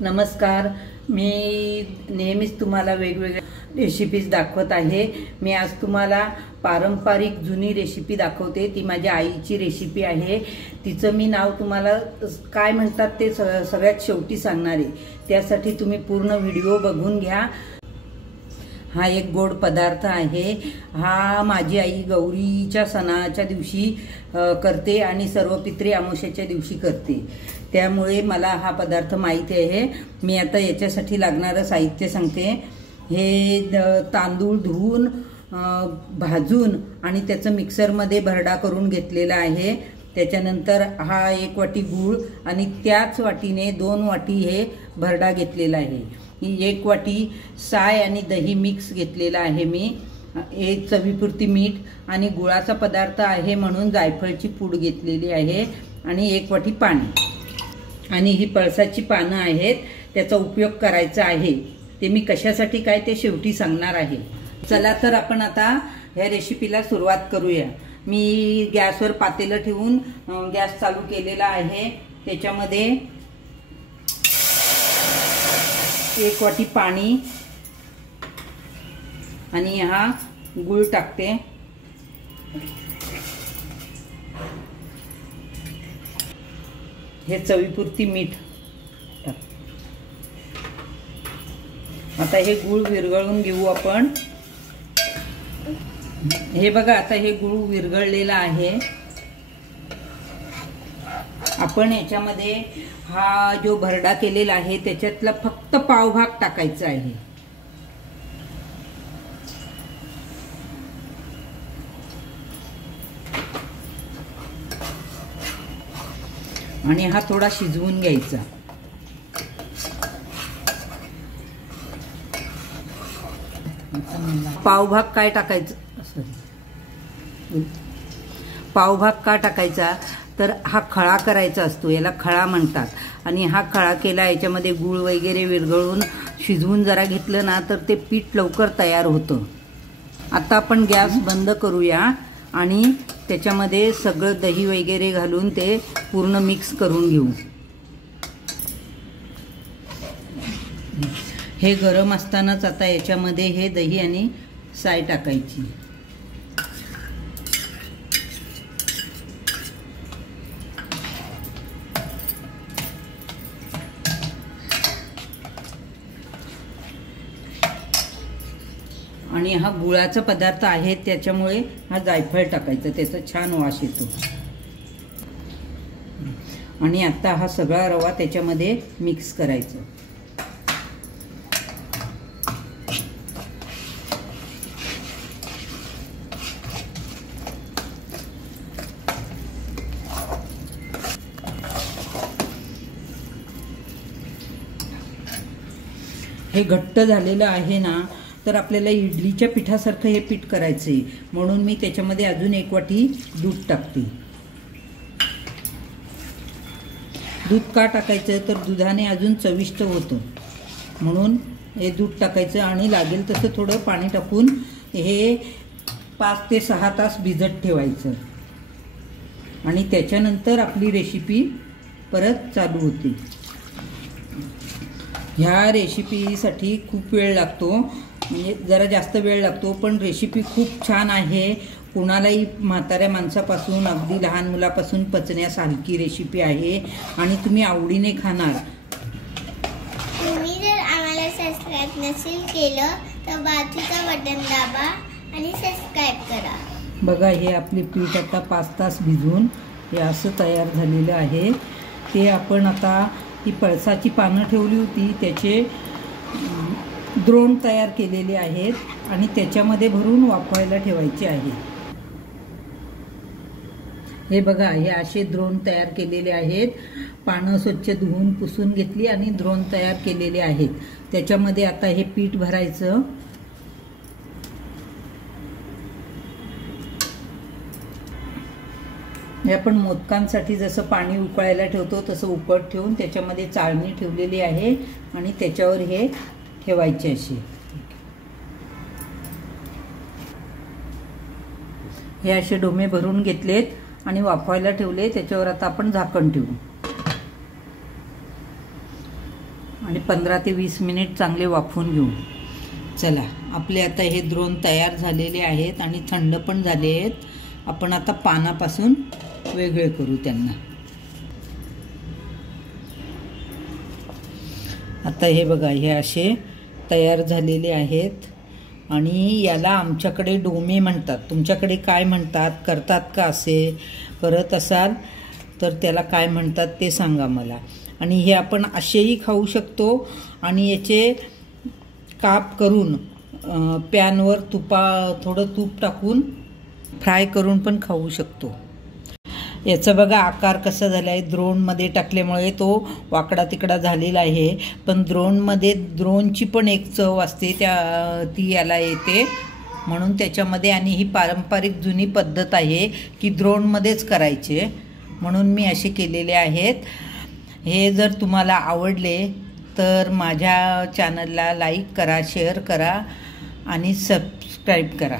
नमस्कार। मी नेहमीच तुम्हाला वेगवेगळ्या रेसिपीज दाखवत आहे। मी आज तुम्हाला पारंपरिक जुनी रेसिपी दाखवते। ती माझ्या आईची रेसिपी आहे। तिचं मी नाव तुम्हाला काय म्हणतात ते सगळ्यात शेवटी सांगणार आहे। त्यासाठी तुम्ही पूर्ण व्हिडिओ बघून घ्या। हा एक गोड पदार्थ आहे। हा माझी आई गौरीच्या सणाच्या दिवशी करते आणि सर्व पितृ अमावस्येच्या दिवशी करते, त्यामुळे मला हा पदार्थ माहिती आहे। मी आता याच्यासाठी लागणारं साहित्य सांगते। हे तांदूळ धुवून भाजून आणि त्याचं मिक्सरमध्ये भरडा करून घेतलेला आहे। त्याच्यानंतर हा 1 वाटी गूळ आणि त्याच वाटीने 2 वाटी हे भरडा घेतलेला आहे। 1 वाटी साय आणि दही मिक्स घेतलेला आहे मी। एक चवीपुरती मीठ आणि गुळाचा पदार्थ आहे म्हणून जायफळची पूड घेतलेली आहे आणि 1 वाटी पाणी। आणि ही पळसाची पानं आहेत, त्याचा उपयोग करायचा आहे। ते मी कशासाठी काय ते शेवटी सांगणार आहे। चला तर आपण आता ह्या रेसिपीला सुरुवात करूया। मी गॅसवर पातेलं ठेवून गॅस चालू केलेला आहे। त्याच्यामध्ये 1 वाटी पाणी आणि हा गूळ टाकते। हे चवीपुरती मीठ। आता हे गूळ विरघळून घेऊ आपण। हे बघा, आता हे गूळ विरघळलेला आहे। आपण याच्यामध्ये हा जो भरडा केलेला आहे त्याच्यातला फक्त पावभाग टाकायचा आहे। आणि हा थोडा शिजवून घ्यायचा। पावभाग काय टाकायचं, पावभाग का टाकायचा तर हा खळा करायचा असतो, याला खळा म्हणतात। आणि हा खळा केला, याच्यामध्ये गूळ वगैरे विरघळून शिजवून जरा घेतलं ना तर ते पीठ लवकर तयार होतं। आता आपण गॅस बंद करूया आणि त्याच्यामध्ये सगळं दही वगैरे घालून ते पूर्ण मिक्स करून घेऊ। हे गरम असतानाच आता याच्यामध्ये हे दही आणि साय टाकायची। आणि हा गुळाचा पदार्थ आहे त्याच्यामुळे हा जायफळ टाकायचा, त्याचा छान वास येतो। आणि आता हा सगळा रवा त्याच्यामध्ये मिक्स करायचा। हे घट्ट झालेलं आहे ना, तर आपल्याला इडलीच्या पिठासारखं हे पीठ करायचंय, म्हणून मी त्याच्यामध्ये अजून 1 वाटी दूध टाकते। दूध का टाकायचं तर दुधाने अजून चविष्ट होतं, म्हणून हे दूध टाकायचं। आणि लागेल तसं थोडं पाणी टाकून हे 5 ते 6 तास भिजत ठेवायचं। आणि त्याच्यानंतर आपली रेसिपी परत चालू होते। ह्या रेसिपीसाठी खूप वेळ लागतो, म्हणजे जरा जास्त वेळ लागतो, पण रेसिपी खूप छान आहे। कोणालाही म्हाताऱ्या माणसापासून अगदी लहान मुलापासून पचण्यास हलकी रेसिपी आहे आणि तुम्ही आवडीने खाणार। तुम्ही जर आम्हाला सबस्क्राइब नसेल केलं तर बाजूचं बटन दाबा आणि सबस्क्राइब करा। बघा, हे आपले पीठ आता 5 तास भिजून हे असं तयार झालेलं आहे। ते आपण आता ही पळसाची पानं ठेवली होती त्याचे द्रोण तयार केलेले आहेत आणि त्याच्यामध्ये भरून वाफवायला ठेवायचे आहे। हे बघा, हे असे द्रोण तयार केलेले आहेत। पानं स्वच्छ धुवून पुसून घेतली आणि द्रोण तयार केलेले आहेत। त्याच्यामध्ये आता हे पीठ भरायचं। हे आपण मोदकांसाठी जसं पाणी उकळायला ठेवतो तसं उकळत ठेवून त्याच्यामध्ये चाळणी ठेवलेली आहे आणि त्याच्यावर हे ठेवायचे असे। हे असे डोमे भरून घेतलेत आणि वाफवायला ठेवले। त्याच्यावर आता आपण झाकण ठेवू। आणि 15 ते 20 मिनिट चांगले वाफवून घेऊ. चला, आपले आता हे द्रोण तयार झालेले आहेत आणि थंड पण झाले आहेत. आपण आता पानापासून वेगळे करू त्यांना. आता हे बघा, हे असे तयार झालेले आहेत आणि याला आमच्याकडे डोमे म्हणतात. तुमच्याकडे काय म्हणतात, करतात का असे? करत असाल तर त्याला काय म्हणतात ते सांगा मला. आणि हे आपण असेही खाऊ शकतो आणि याचे काप करून पॅनवर थोडं तूप टाकून फ्राय करून पण खाऊ शकतो. याचा बघा आकार कसा झाला आहे. द्रोणमध्ये टाकल्यामुळे तो वाकडा तिकडा झालेला आहे, पण द्रोणची पण एक चव असते, ती याला येते म्हणून त्याच्यामध्ये. आणि ही पारंपरिक जुनी पद्धत आहे की द्रोणमध्येच करायचे, म्हणून मी असे केलेले आहेत. हे जर तुम्हाला आवडले तर माझ्या चॅनलला लाईक करा, शेअर करा आणि सबस्क्राईब करा.